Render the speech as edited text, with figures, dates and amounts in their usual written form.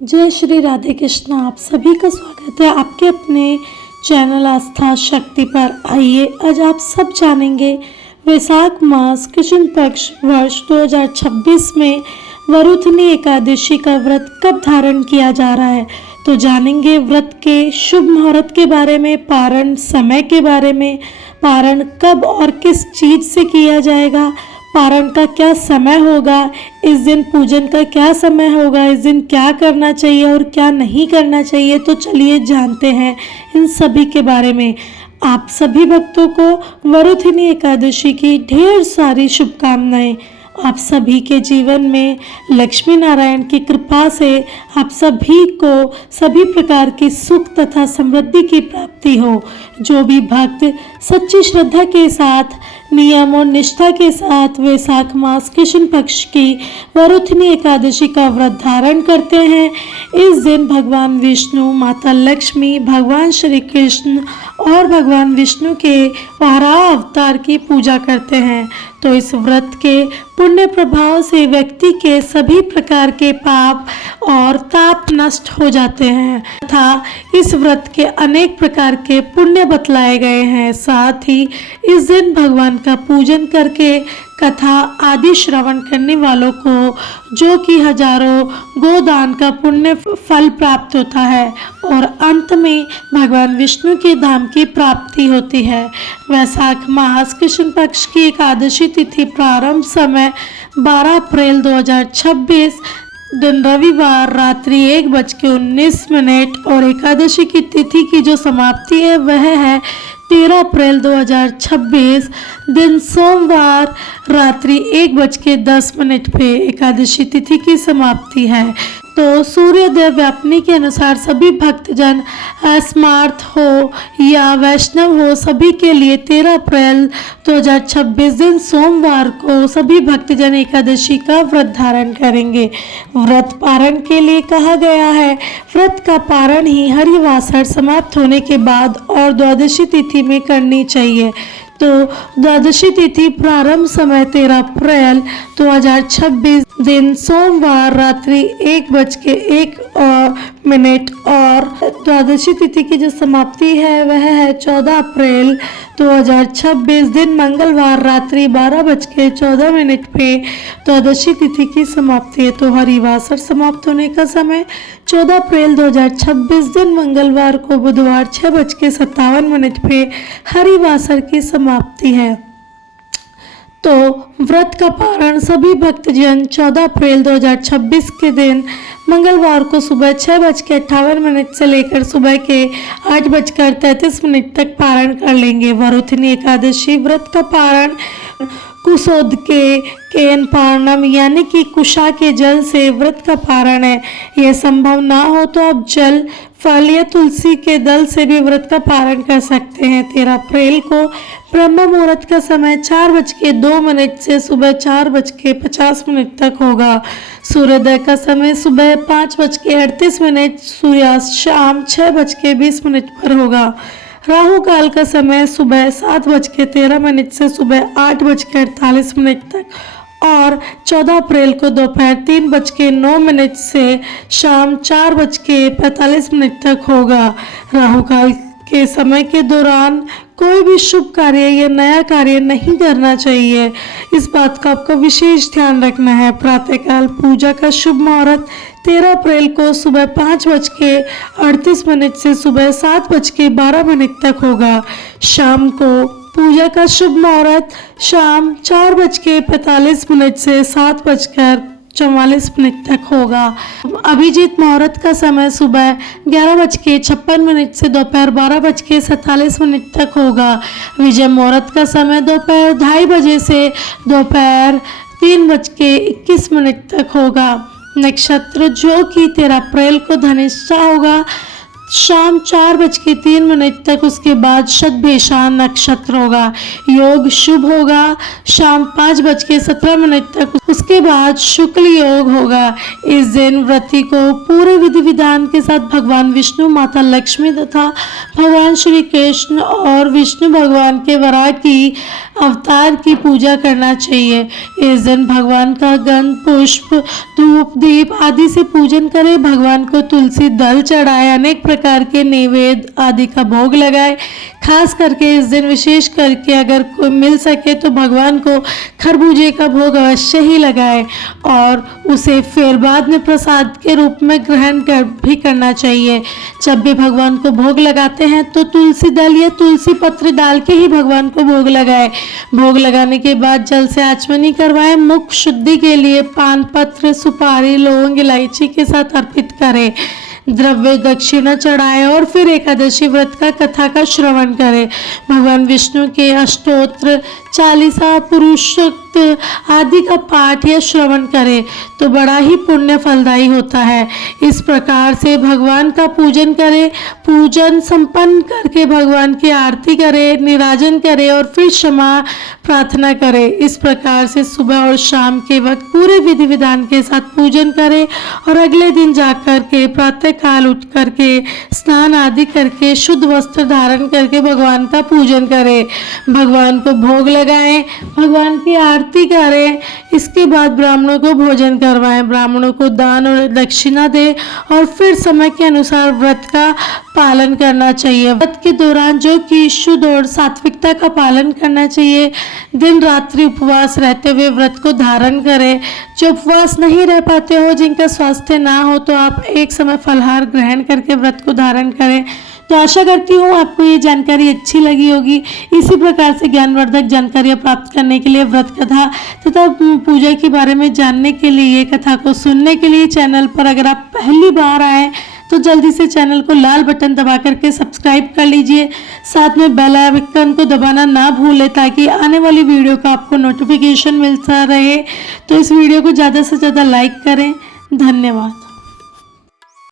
जय श्री राधे कृष्ण। आप सभी का स्वागत है आपके अपने चैनल आस्था शक्ति पर। आइए आज आप सब जानेंगे वैशाख मास कृष्ण पक्ष वर्ष 2026 में वरुथनी एकादशी का व्रत कब धारण किया जा रहा है। तो जानेंगे व्रत के शुभ मुहूर्त के बारे में, पारण समय के बारे में, पारण कब और किस चीज से किया जाएगा, पारण का क्या समय होगा, इस दिन पूजन का क्या समय होगा, इस दिन क्या करना चाहिए और क्या नहीं करना चाहिए। तो चलिए जानते हैं इन सभी के बारे में। आप सभी भक्तों को वरुथिनी एकादशी की ढेर सारी शुभकामनाएं। आप सभी के जीवन में लक्ष्मी नारायण की कृपा से आप सभी को सभी प्रकार की सुख तथा समृद्धि की प्राप्ति हो। जो भी भक्त सच्ची श्रद्धा के साथ नियम और निष्ठा के साथ वैशाख मास कृष्ण पक्ष की वरुथनी एकादशी का व्रत धारण करते हैं, इस दिन भगवान विष्णु, माता लक्ष्मी, भगवान श्री कृष्ण और भगवान विष्णु के वराह अवतार की पूजा करते हैं। तो इस व्रत के पुण्य प्रभाव से व्यक्ति के सभी प्रकार के पाप और ताप नष्ट हो जाते हैं तथा इस व्रत के अनेक प्रकार के पुण्य बतलाए गए हैं। साथ ही इस दिन भगवान का पूजन करके कथा आदि श्रवण करने वालों को जो कि हजारों गोदान का पुण्य फल प्राप्त होता है और अंत में भगवान विष्णु के धाम की प्राप्ति होती है। वैशाख मास कृष्ण पक्ष की एकादशी तिथि प्रारंभ समय 12 अप्रैल 2026 दिन रविवार रात्रि 1:19 और एकादशी की तिथि की जो समाप्ति है वह है 13 अप्रैल 2026 दिन सोमवार रात्रि 1:10 पे एकादशी तिथि की समाप्ति है। तो सूर्योदय व्यापनी के अनुसार सभी भक्तजन स्मार्थ हो या वैष्णव हो सभी के लिए 13 अप्रैल 2026 दिन सोमवार को सभी भक्तजन एकादशी का व्रत धारण करेंगे। व्रत पारण के लिए कहा गया है। व्रत का पारण ही हरिवासर समाप्त होने के बाद और द्वादशी तिथि में करनी चाहिए। तो द्वादशी तिथि प्रारंभ समय 13 अप्रैल 2026 दिन सोमवार रात्रि 1:01 और द्वादशी तिथि की जो समाप्ति है वह है 14 अप्रैल 2026 दिन मंगलवार रात्रि 12:14 पे द्वादशी तिथि की समाप्ति है। तो हरिवासर समाप्त होने का समय 14 अप्रैल 2026 दिन मंगलवार को बुधवार 6:57 पे हरिवासर की समाप्ति है। तो व्रत का पारण सभी भक्तजन 14 अप्रैल 2026 के दिन मंगलवार को सुबह 6:58 से लेकर सुबह के 8:33 तक पारण कर लेंगे। वरुथनी एकादशी व्रत का पारण कुशोद के केन पारणम यानी कि कुशा के जल से व्रत का पारण है। यह संभव ना हो तो आप जल, फल या तुलसी के दल से भी व्रत का पारण कर सकते हैं। 13 अप्रैल को ब्रह्म मुहूर्त का समय 4:02 से सुबह 4:50 तक होगा। सूर्योदय का समय सुबह 5:38, सूर्यास्त शाम 6:20 पर होगा। राहु काल का समय सुबह 7:13 से सुबह 8:48 तक और 14 अप्रैल को दोपहर 3:09 से शाम 4:45 तक होगा। राहु काल के समय के दौरान कोई भी शुभ कार्य या नया कार्य नहीं करना चाहिए। इस बात का आपको विशेष ध्यान रखना है। प्रातःकाल पूजा का शुभ मुहूर्त 13 अप्रैल को सुबह 5:38 से सुबह 7:12 तक होगा। शाम को पूजा का शुभ मुहूर्त शाम 4:45 से 7:44 तक होगा। अभिजीत मुहूर्त का समय सुबह 11:56 से दोपहर 12:47 तक होगा। विजय मुहूर्त का समय दोपहर 2:30 बजे से दोपहर 3:21 तक होगा। नक्षत्र जो कि 13 अप्रैल को धनिष्ठा होगा शाम 4:03 तक, उसके बाद शतभिषा नक्षत्र होगा। योग शुभ होगा शाम 5:17 तक, उसके बाद शुक्ल योग होगा। इस दिन व्रती को पूरे विधि विधान के साथ भगवान विष्णु, माता लक्ष्मी तथा भगवान श्री कृष्ण और विष्णु भगवान के वराह की अवतार की पूजा करना चाहिए। इस दिन भगवान का गंध, पुष्प, धूप, दीप आदि से पूजन करें। भगवान को तुलसी दल चढ़ाए, अनेक प्रकार के नैवेद्य आदि का भोग लगाए। खास करके इस दिन विशेष करके अगर कोई मिल सके तो भगवान को खरबूजे का भोग अवश्य ही लगाए और उसे फिर बाद में प्रसाद के रूप में ग्रहण भी करना चाहिए। जब भी भगवान को भोग लगाते हैं तो तुलसी दल या तुलसी पत्र डाल के ही भगवान को भोग लगाए। भोग लगाने के बाद जल से आचमनी करवाएं। मुख शुद्धि के लिए पान पत्र, सुपारी, लौंग, इलायची के साथ अर्पित करें। द्रव्य दक्षिणा चढ़ाए और फिर एकादशी व्रत का कथा का श्रवण करें। भगवान विष्णु के अष्टोत्र, चालीसा, पुरुषोक्त आदि का पाठ या श्रवण करें तो बड़ा ही पुण्य फलदायी होता है। इस प्रकार से भगवान का पूजन करें। पूजन संपन्न करके भगवान की आरती करें, निराजन करें और फिर क्षमा प्रार्थना करें। इस प्रकार से सुबह और शाम के वक्त पूरे विधि विधान के साथ पूजन करें और अगले दिन जाकर के प्रातः काल उठ करके स्नान आदि करके शुद्ध वस्त्र धारण करके भगवान का पूजन करें। भगवान को भोग लगाएं, भगवान की आरती करें। इसके बाद ब्राह्मणों को भोजन करवाएं, ब्राह्मणों को दान और दक्षिणा दें और फिर समय के अनुसार व्रत का पालन करना चाहिए। व्रत के दौरान जो कि शुद्ध और सात्विकता का पालन करना चाहिए। दिन रात्रि उपवास रहते हुए व्रत को धारण करें। जो उपवास नहीं रह पाते हो, जिनका स्वास्थ्य ना हो, तो आप एक समय फलाहार ग्रहण करके व्रत को धारण करें। तो आशा करती हूँ आपको ये जानकारी अच्छी लगी होगी। इसी प्रकार से ज्ञानवर्धक जानकारियाँ प्राप्त करने के लिए, व्रत कथा तथा पूजा के बारे में जानने के लिए, ये कथा को सुनने के लिए चैनल पर अगर आप पहली बार आए तो जल्दी से चैनल को लाल बटन दबा करके सब्सक्राइब कर लीजिए। साथ में बेल आइकन को दबाना ना भूलें ताकि आने वाली वीडियो का आपको नोटिफिकेशन मिलता रहे। तो इस वीडियो को ज़्यादा से ज़्यादा लाइक करें। धन्यवाद।